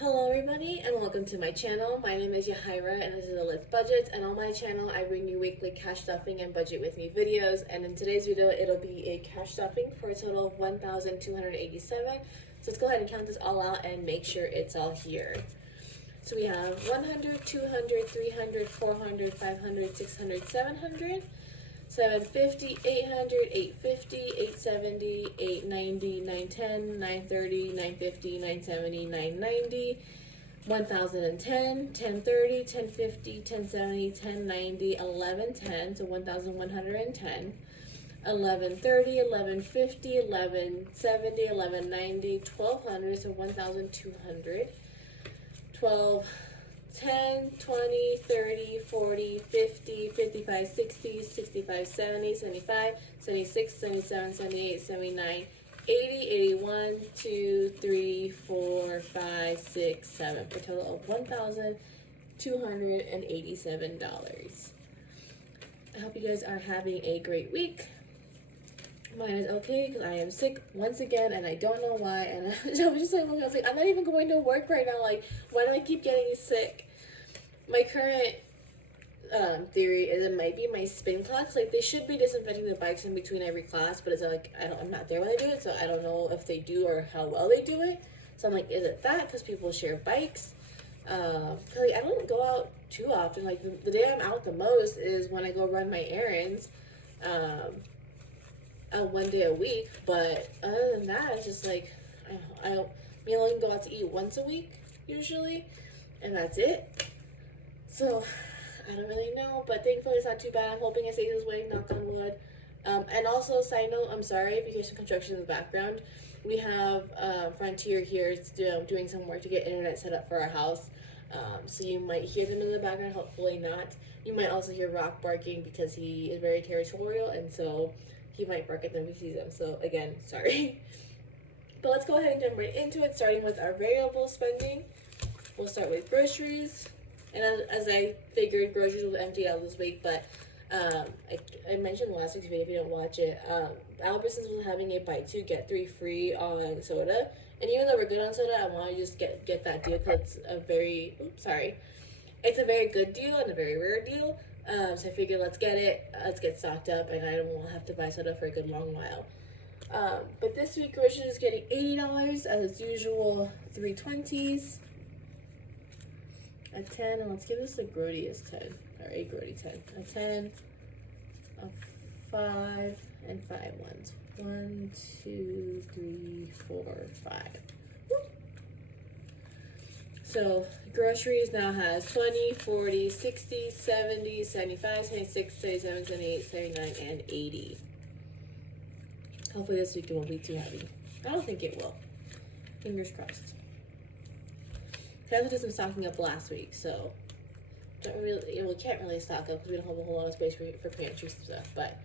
Hello everybody and welcome to my channel. My name is Yahaira and this is Let's Budgets, and on my channel I bring you weekly cash stuffing and budget with me videos, and in today's video it'll be a cash stuffing for a total of 1,287. So let's go ahead and count this all out and make sure it's all here. So we have 100, 200, 300, 400, 500, 600, 700, 750, 800, 850, 870, 890, 910, 930, 950, 970, 990, 1010, 1030, 1050, 1070, 1090, 1110, so 1110, 1130, 1150, 1170, 1190, 1200, so 1200, 12, 10, 20, 30, 40, 50, 55, 60, 65, 70, 75, 76, 77, 78, 79, 80, 81, 2, 3, 4, 5, 6, 7, for a total of $1,287. I hope you guys are having a great week. Mine is okay because I am sick once again and I don't know why, and I was just like, I'm not even going to work right now. Like, why do I keep getting sick? My current theory is it might be my spin class. Like, they should be disinfecting the bikes in between every class, but it's like I'm not there when they do it, so I don't know if they do or how well they do it. So I'm like, is it that because people share bikes? Cause like, I don't go out too often. Like, the day I'm out the most is when I go run my errands. One day a week, but other than that, it's just like I only go out to eat once a week usually, and that's it. So I don't really know, but thankfully it's not too bad. I'm hoping it stays this way, knock on wood. And also, side note, I'm sorry if you hear some construction in the background. We have Frontier here doing some work to get internet set up for our house. So you might hear them in the background, hopefully not. You might also hear Rock barking because he is very territorial, and so he might bark at them if he sees them. So again, sorry. But let's go ahead and jump right into it, starting with our variable spending. We'll start with groceries. And as I figured, groceries will empty out this week, but I mentioned last week's video if you didn't watch it. Albertsons was having a buy 2 get 3 free on soda, and even though we're good on soda, I want to just get that deal because it's a very it's a very good deal and a very rare deal. So I figured let's get stocked up, and I won't have to buy soda for a good long while. But this week groceries is getting $80 as its usual 320s. A 10, and let's give this a Grodius 10, or a Grody 10. A 10, a 5, and 5 ones. 1, 2, 3, 4, 5. Whoop. So groceries now has 20, 40, 60, 70, 75, 76, 77, 78, 79, and 80. Hopefully this week it won't be too heavy. I don't think it will. Fingers crossed. I also did some stocking up last week, so we can't really stock up because we don't have a whole lot of space for pantry stuff, but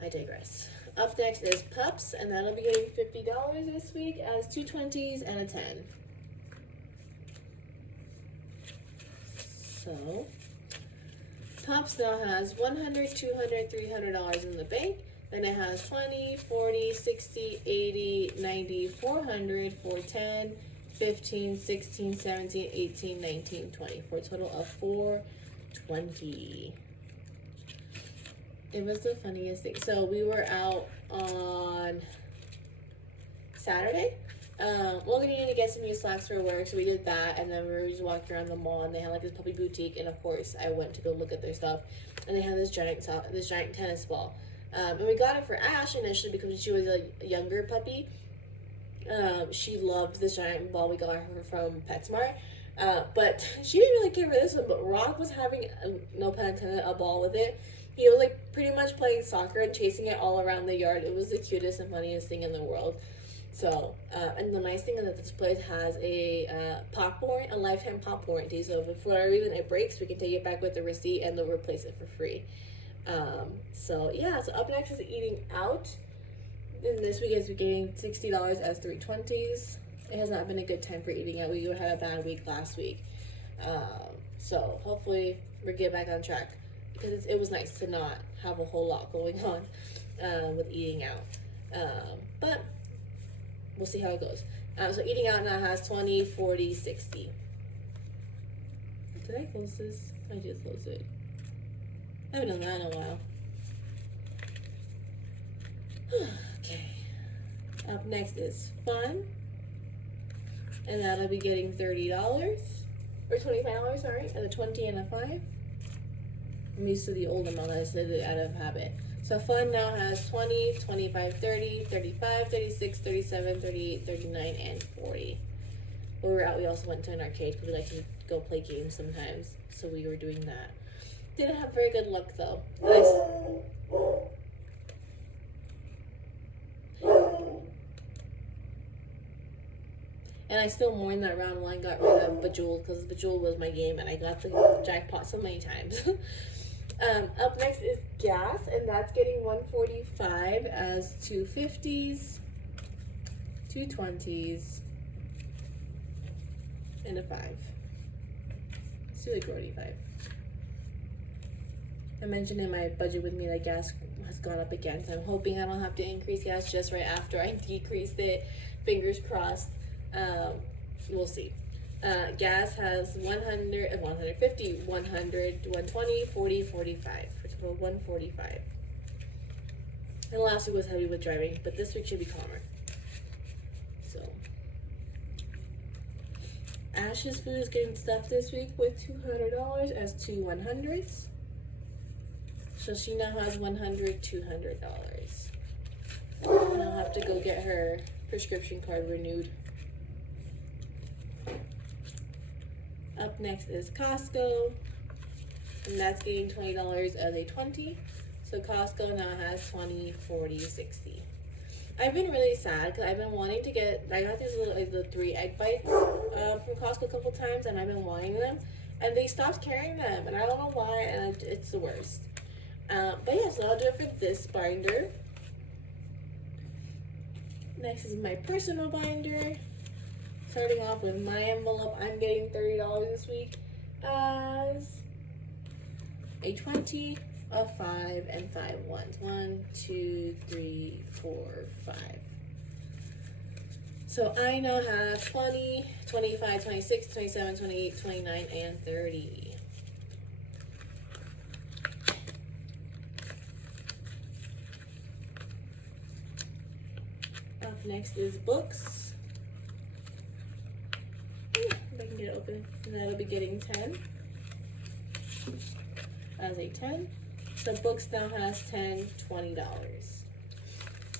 I digress. Up next is Pups, and that'll be getting $50 this week as 2 20s and a 10. So Pups now has $100, $200, $300 in the bank. Then it has 20, 40, 60, 80, 90, 400, 410, 15, 16, 17, 18, 19, 20, for a total of 420. It was the funniest thing. So we were out on Saturday. Logan needed to get some new slacks for work, so we did that, and then we were just walking around the mall, and they had like this puppy boutique, and of course I went to go look at their stuff, and they had this giant tennis ball. And we got it for Ash initially because she was a younger puppy. She loved this giant ball we got her from PetSmart, but she didn't really care for this one. But Rock was having, no pun intended, a ball with it. He was like pretty much playing soccer and chasing it all around the yard. It was the cutest and funniest thing in the world. So, and the nice thing is that this place has a a lifetime pop warranty. So if for whatever reason it breaks, we can take it back with the receipt and they'll replace it for free. So yeah, so up next is eating out. And this week is getting $60 as 3 20s. It has not been a good time for eating out. We had a bad week last week. So hopefully we'll get back on track because it was nice to not have a whole lot going on with eating out. But we'll see how it goes. So eating out now has 20, 40, 60. Did I close this? I just closed it. I haven't done that in a while. Okay. Up next is fun. And that'll be getting $30. Or $25, sorry. And a 20 and a 5. I'm used to the old amount. I just did it out of habit. So fun now has 20, 25, 30, 35, 36, 37, 38, 39, and 40. When we were out, we also went to an arcade because we like to go play games sometimes. So we were doing that. Didn't have very good luck though. And I still mourn that round one got rid of Bejeweled because Bejeweled was my game and I got the jackpot so many times. Up next is gas, and that's getting 145 as 250s, 220s, and a 5. Let's do like 45. I mentioned in my budget with me that gas has gone up again, so I'm hoping I don't have to increase gas just right after I decreased it. Fingers crossed. We'll see. Gas has 100, 150, 100, 120, 40, 45. For total 145. And last week was heavy with driving, but this week should be calmer. So, Ash's food is getting stuffed this week with $200 as 2 100s. So she now has $100, $200. And I'll have to go get her prescription card renewed. Up next is Costco, and that's getting $20 as a 20. So Costco now has 20, 40, 60. I've been really sad because I've been wanting to get, I got these little, like the 3 egg bites from Costco a couple times, and I've been wanting them, and they stopped carrying them, and I don't know why, and it's the worst. But yeah, so I'll do it for this binder. Next is my personal binder. Starting off with my envelope, I'm getting $30 this week as a 20, a 5, and 5 ones. 1, 2, 3, 4, 5. So I now have 20, 25, 26, 27, 28, 29, and 30. Up next is books. If I can get it open, and that'll be getting 10 as a 10. So books now has $10, $20.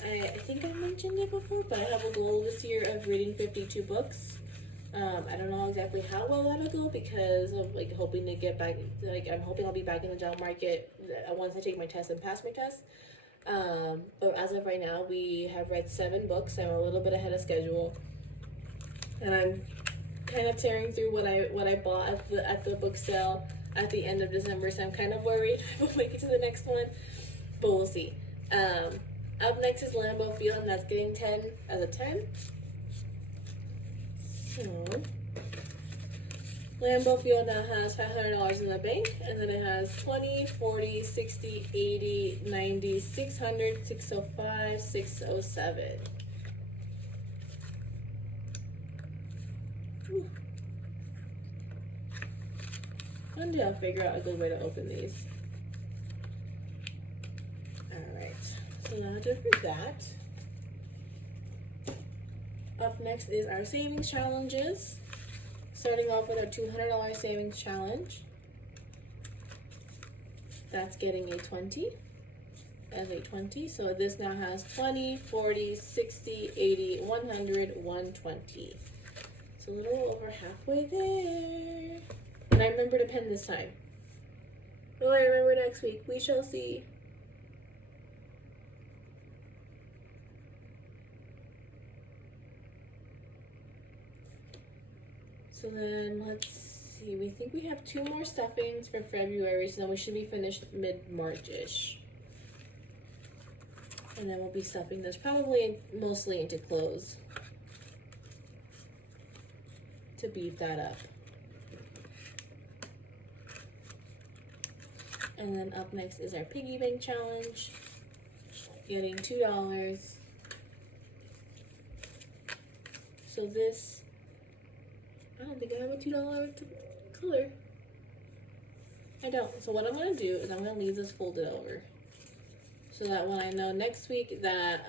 I think I mentioned it before, but I have a goal this year of reading 52 books. I don't know exactly how well that'll go because of like hoping to get back, like I'm hoping I'll be back in the job market once I take my test and pass my test. But as of right now, we have read 7 books. I'm a little bit ahead of schedule, and I'm kind of tearing through what I bought at the book sale at the end of December, so I'm kind of worried we'll make it to the next one, but we'll see. Up next is Lambeau Field, and that's getting 10 as a 10. So Lambeau Field now has $500 in the bank, and then it has 20, 40, 60, 80, 90, 600, 605, 607. One day I'll figure out a good way to open these. Alright, so now do for that. Up next is our savings challenges. Starting off with our $200 savings challenge. That's getting a 20 as a 20. So this now has 20, 40, 60, 80, 100, 120. It's a little over halfway there. And I remember to pen this time. Will I remember next week? We shall see. So then let's see. We think we have 2 more stuffings for February, so then we should be finished mid-March-ish. And then we'll be stuffing this probably mostly into clothes to beef that up. And then up next is our piggy bank challenge, getting $2. So So this, I don't think I have a $2 color. I don't. So what I'm going to do is I'm going to leave this folded over. So that when I know next week that,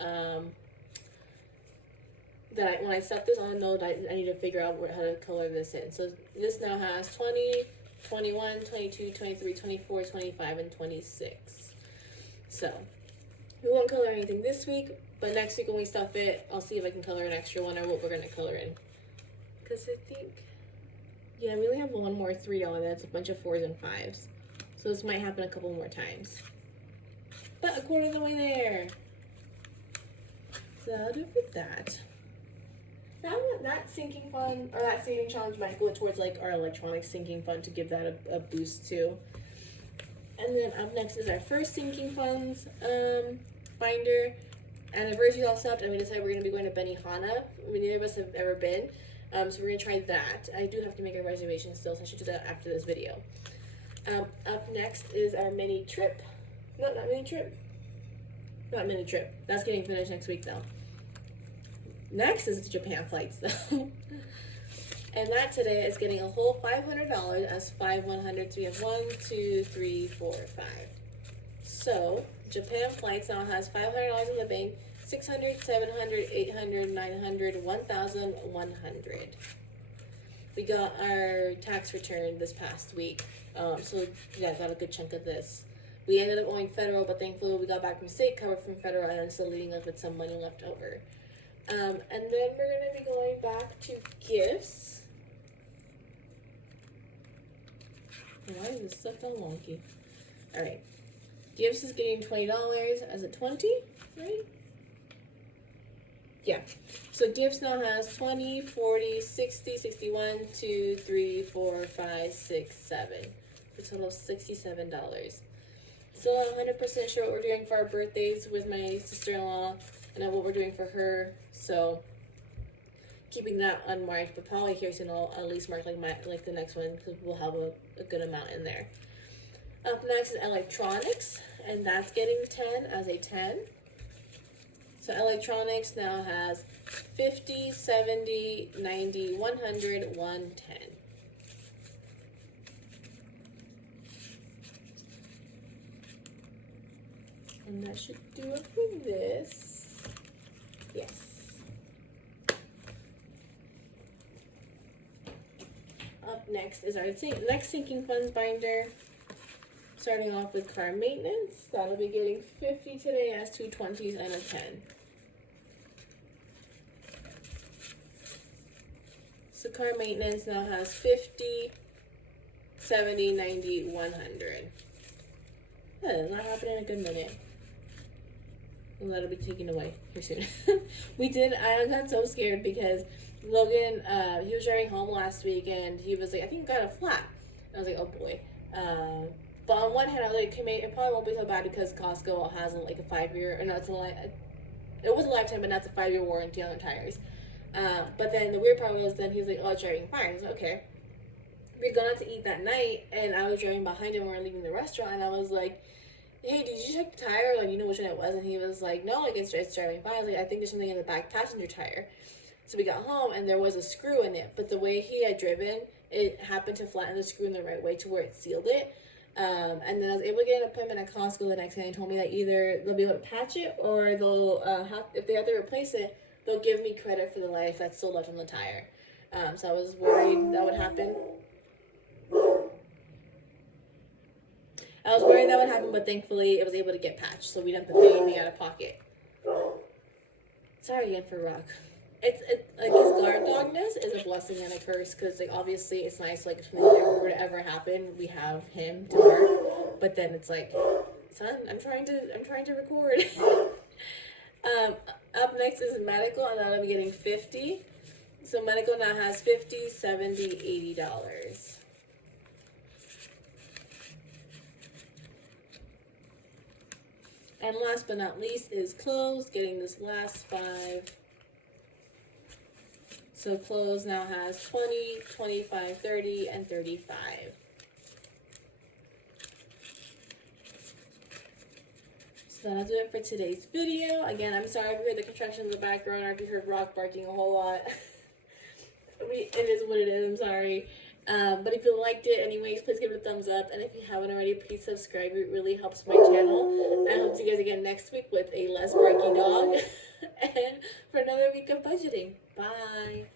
when I set this on a note, I need to figure out how to color this in. So this now has 20, 21, 22, 23, 24, 25, and 26. So we won't color anything this week, but next week when we stuff it, I'll see if I can color an extra one or what we're going to color in. Because I think, yeah, we only have one more $3. That's a bunch of 4s and 5s. So this might happen a couple more times. But a quarter of the way there. So I'll do it for that. That sinking fund, or that saving challenge might go towards like our electronic sinking fund to give that a boost too. And then up next is our first sinking funds binder. Anniversary's all set, and we decided we're going to be going to Benihana. Neither of us have ever been, so we're going to try that. I do have to make a reservation still, so I should do that after this video. Up next is our mini trip. No, not mini trip. Not mini trip. That's getting finished next week though. Next is the Japan flights though. And that today is getting a whole $500 as 5 100s. So we have 1, 2, 3, 4, 5. So Japan flights now has $500 in the bank, 600, 700, 800, 900, 1,100. We got our tax return this past week. So yeah, got a good chunk of this. We ended up owing federal, but thankfully we got back from state, covered from federal, and still leaving us with some money left over. And then we're going to be going back to gifts. Why is this stuff all wonky? Alright. Gifts is getting $20 as a 20, right? Yeah. So gifts now has 20, 40, 60, 61, 2, 3, 4, 5, 6, 7. A total of $67. Still not 100% sure what we're doing for our birthdays with my sister-in-law and what we're doing for her. So keeping that unmarked, but probably here soon I'll at least mark like the next one because we'll have a good amount in there. Up next is electronics, and that's getting 10 as a 10. So electronics now has 50, 70, 90, 100, 110. And that should do it for this. Yes. Up next is our next sinking funds binder. Starting off with car maintenance. That'll be getting 50 today as 2 20s and a 10. So car maintenance now has 50, 70, 90, 100. Yeah, that's not happening in a good minute. And that'll be taken away here soon. I got so scared because Logan, he was driving home last week and he was like, I think I got a flat. And I was like, oh boy. But on one hand, I was like, it probably won't be so bad because Costco has like a 5-year, or no, it was a lifetime, but that's a 5-year warranty on the tires. But then the weird part was then he was like, oh, it's driving fine. I was like, okay. We'd gone out to eat that night, and I was driving behind him when we were leaving the restaurant, and I was like, hey, did you check the tire? Like, you know which one it was? And he was like, no, like, it's driving fine. I was like, I think there's something in the back passenger tire. So we got home, and there was a screw in it, but the way he had driven, it happened to flatten the screw in the right way to where it sealed it. And then I was able to get an appointment at Costco the next day, and told me that either they'll be able to patch it or they'll if they have to replace it, they'll give me credit for the life that's still left on the tire. So I was worried that would happen. But thankfully it was able to get patched, so we didn't have to pay anything out of pocket. Sorry again for Rock. It's like his guard dogness is a blessing and a curse, because like obviously it's nice, like if something were to ever happen, we have him to work. But then it's like, son, I'm trying to record. Up next is medical, and that'll be getting 50. So medical now has 50, 70, $80. And last but not least is clothes, getting this last 5. So clothes now has 20, 25, 30, and 35. So that'll do it for today's video. Again, I'm sorry if you heard the construction in the background or if you heard Rock barking a whole lot. It is what it is. I'm sorry. But if you liked it anyways, please give it a thumbs up. And if you haven't already, please subscribe. It really helps my channel. I hope to see you guys again next week with a less barky dog. And for another week of budgeting. Bye.